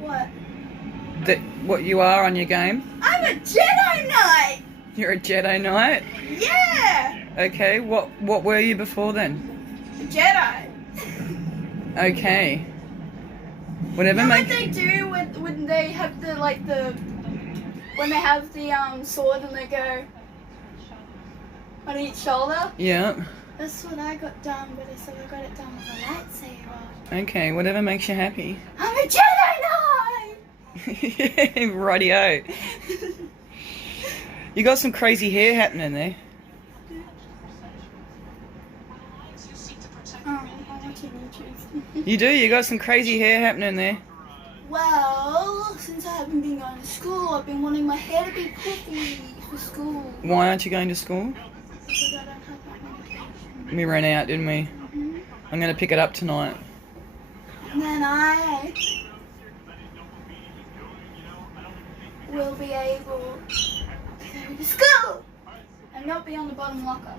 What? What you are on your game? I'm a Jedi Knight! You're a Jedi Knight? Yeah! Okay, what were you before then? A Jedi. Okay. You know what they do when they have when they have the sword and they go on each shoulder? Yeah. That's what I got done, but I said I got it done with a lightsaber. Okay, whatever makes you happy. I'm a Jedi Knight! Rightio. You got some crazy hair happening there. Oh, I'm watching YouTube. You do? You got some crazy hair happening there. Well, since I haven't been going to school, I've been wanting my hair to be puffy for school. Why aren't you going to school? Because I don't have my medication. We ran out, didn't we? Mm-hmm. I'm going to pick it up tonight. And then I will be able to go to school and not be on the bottom locker.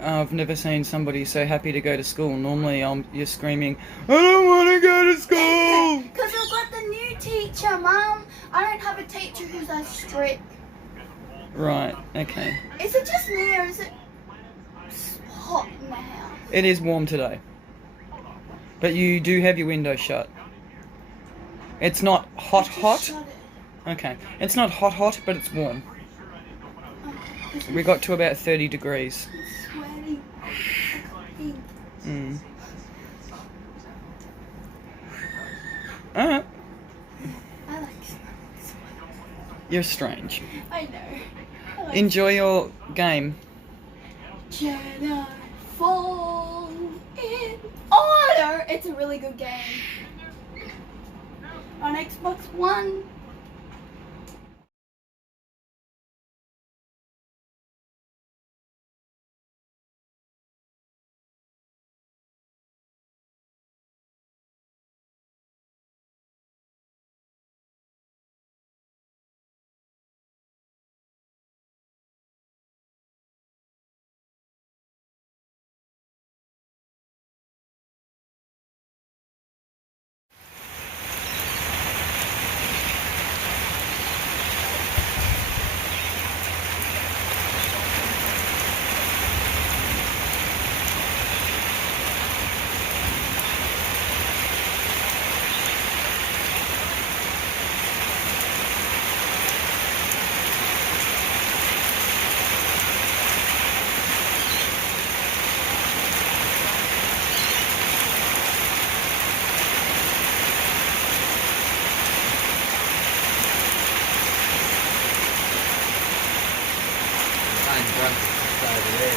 I've never seen somebody so happy to go to school. Normally you're screaming, I don't want to go to school! Because I've got the new teacher, Mum. I don't have a teacher who's as strict. Right, okay. Is it just me or is it hot in the house? It is warm today. But you do have your window shut. It's not hot. Shut it. Okay. It's not hot, but it's warm. Oh, We got to about 30 degrees. I'm sweating. Mm. Alright. I like sweating. You're strange. I know. I like Enjoy your game. Jedi Fall in Order. It's a really good game. On Xbox One.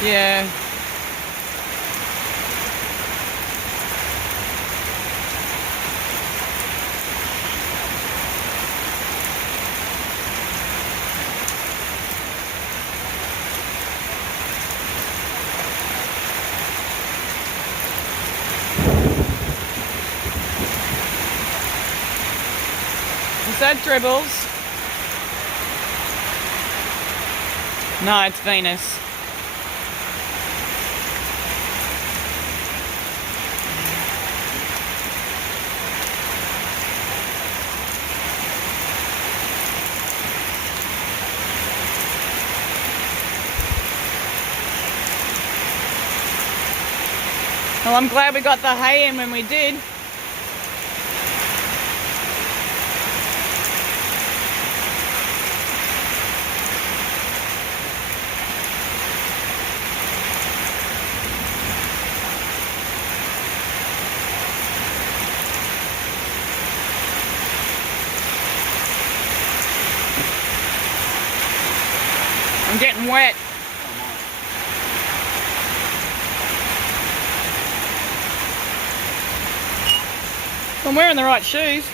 Yeah. Is that Dribbles? No, it's Venus. Well, I'm glad we got the hay in when we did. I'm getting wet. I'm wearing the right shoes.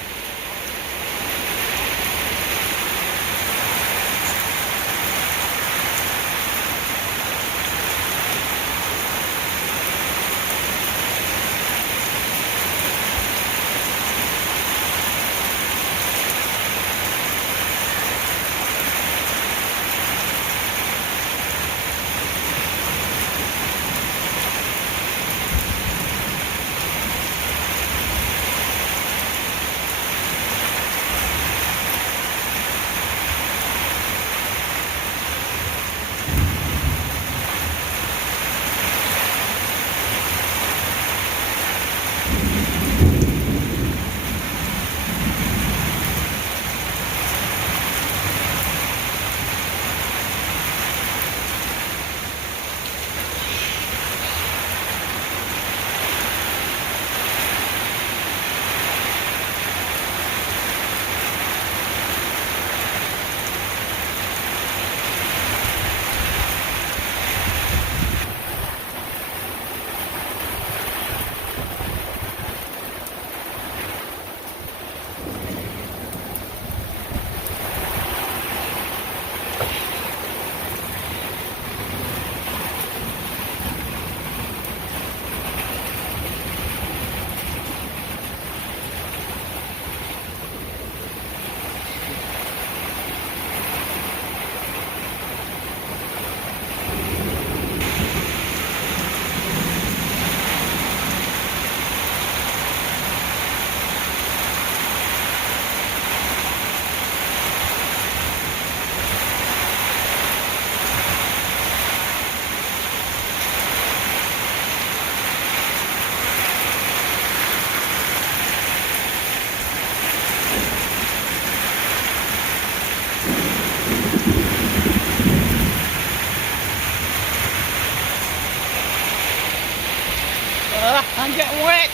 getting wet.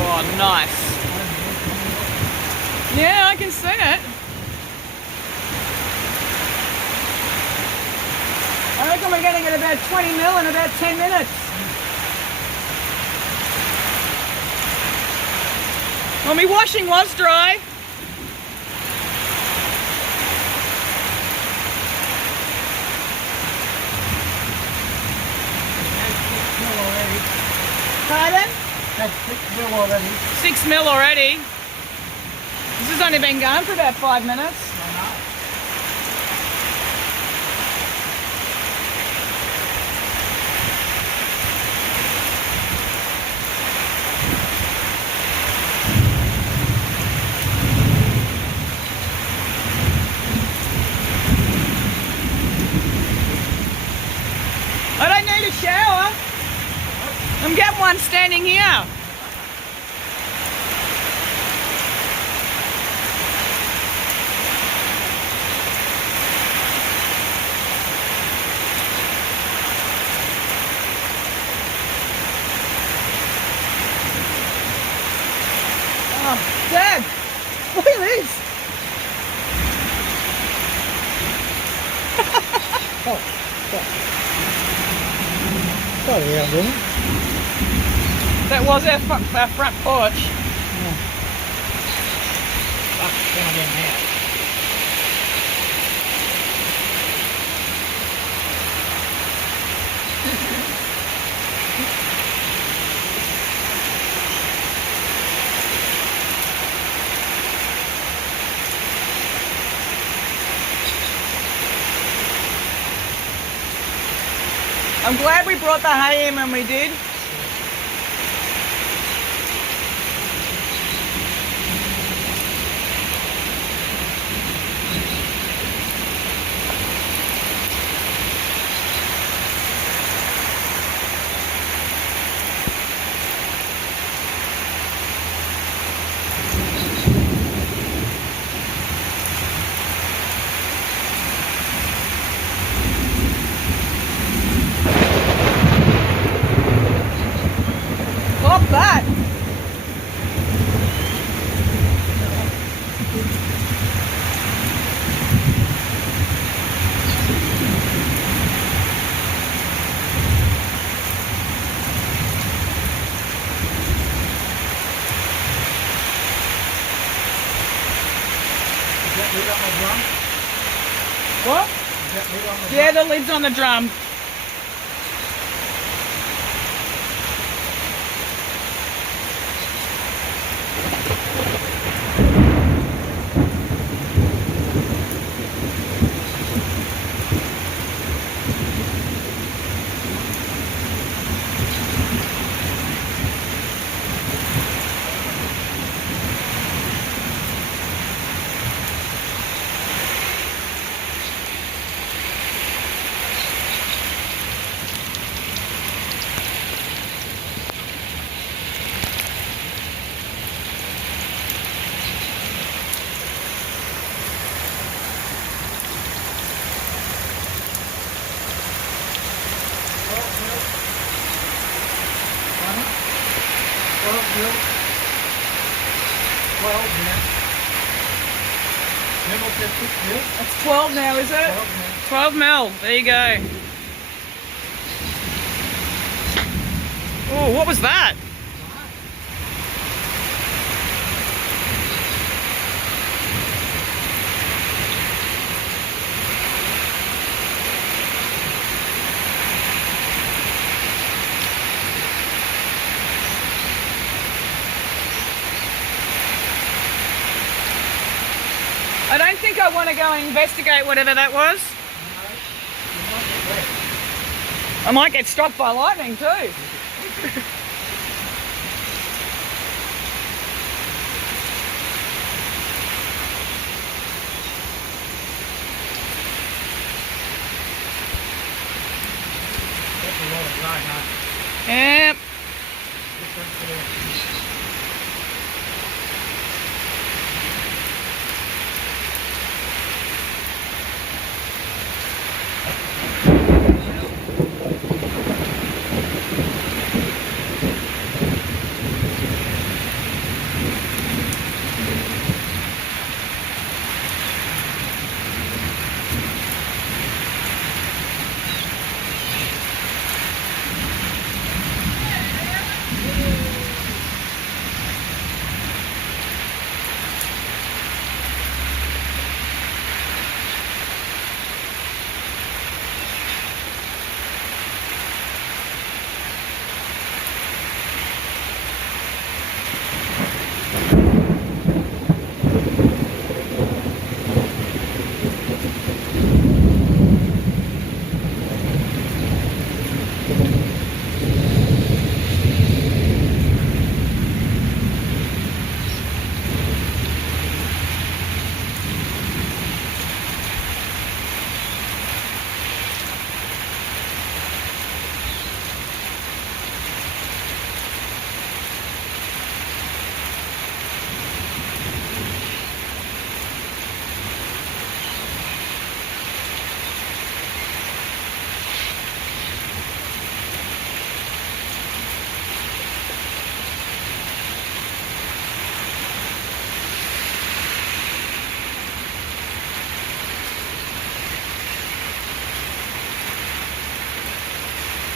Oh, nice. Yeah, I can see it. I reckon we're getting at about 20 mil in about 10 minutes. Well, my washing was dry. Pardon? That's 6 mil already. 6 mil already. This has only been going for about 5 minutes. I don't need a shower. I'm getting one standing here. Oh, Dad, look at this. Sorry, I'm doing it. That was our front porch. Down in there. I'm glad we brought the hay in when we did. Stop that! Is that lid on the drum? What? Is that lid on the Yeah, the lid's on the drum. It's 12 now, is it? 12 mil. There you go. Oh, what was that? I don't think I want to go and investigate whatever that was. I might get struck by lightning too. it right now. Yep. Just don't put it in.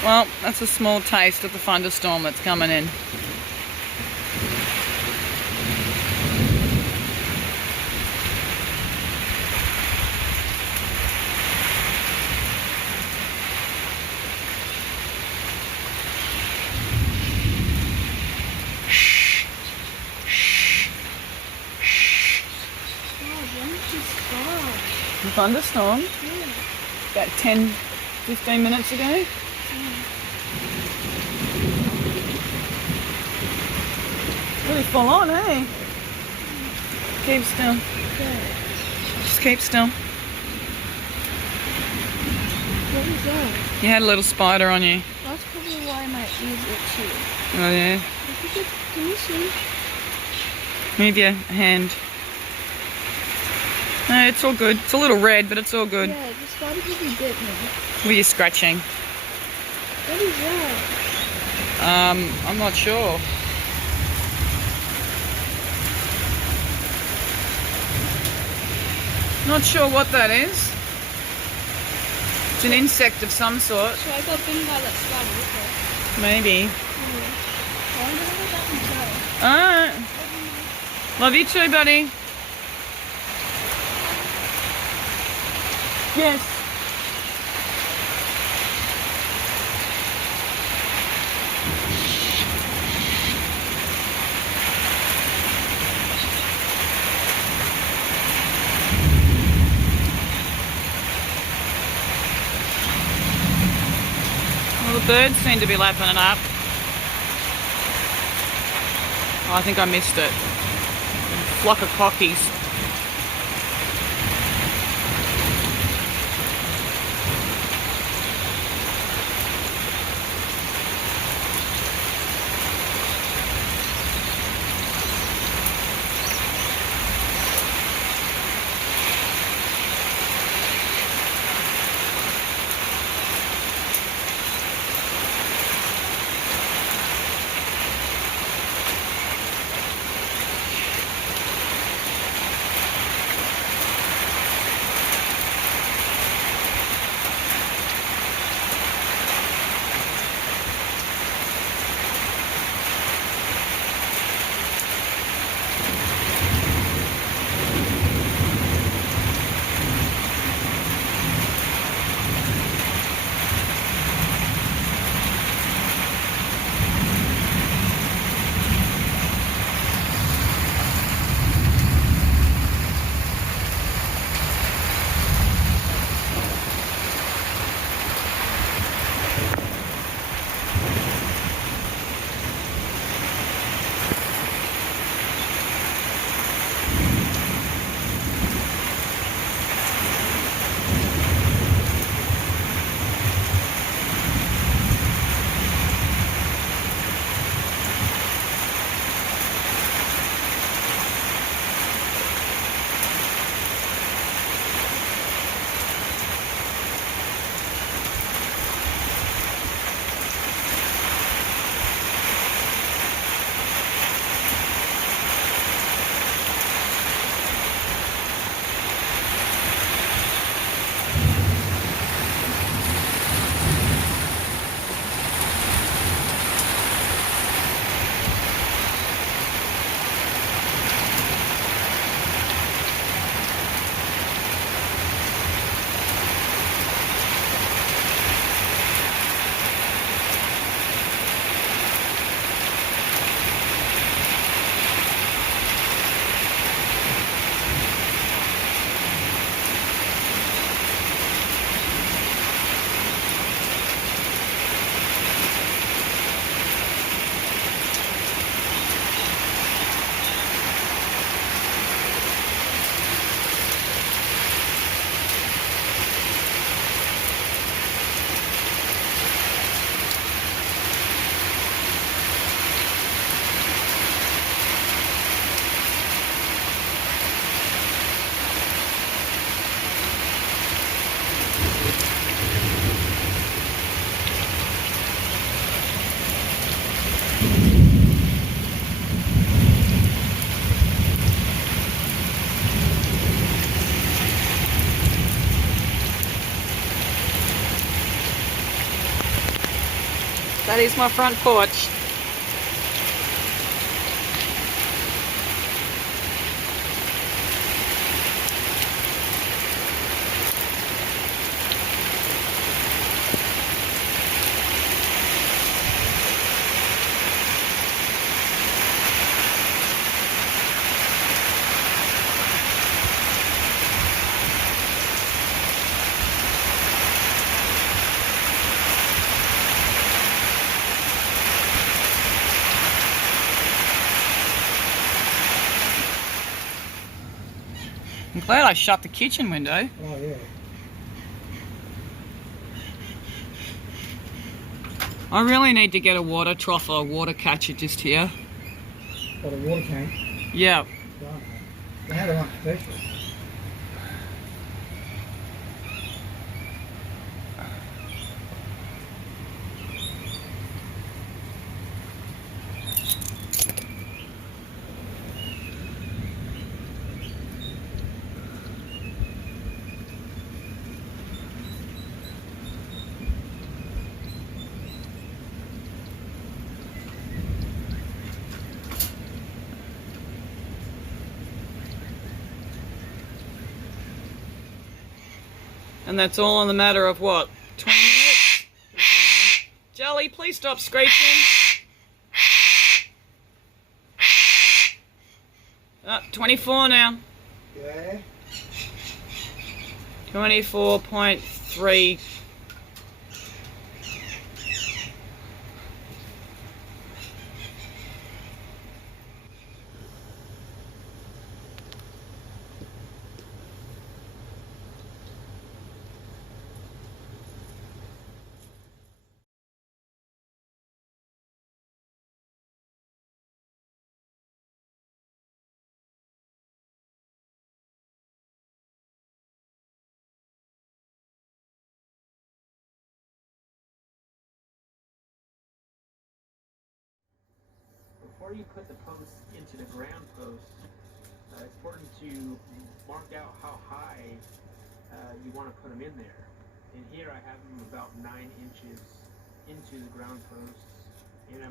Well, that's a small taste of the thunderstorm that's coming in. The thunderstorm? About 10, 15 minutes ago. Really full on, eh? Keep still. Just keep still. What is that? You had a little spider on you. That's probably why my ears itchy. Oh yeah. Can you see? Move your hand. No, it's all good. It's a little red, but it's all good. Yeah, the spider really bit me. Were you scratching? What is that? I'm not sure. Not sure what that is. It's an insect of some sort. So I got bitten by that spider. Maybe. I wonder what that one's Alright. Love you too, buddy. Yes. Well, the birds seem to be lapping it up. Oh, I think I missed it. Flock of cockies. That is my front porch. I'm glad I shut the kitchen window. Oh, yeah. I really need to get a water trough or a water catcher just here. Or a water tank. Yeah. Right. They had one special. And that's all in the matter of what? 20 minutes? Jelly, please stop screeching. 24 now. Yeah. 24.3. Before you put the posts into the ground posts, it's important to mark out how high you want to put them in there. And here I have them about 9 inches into the ground posts, and I'm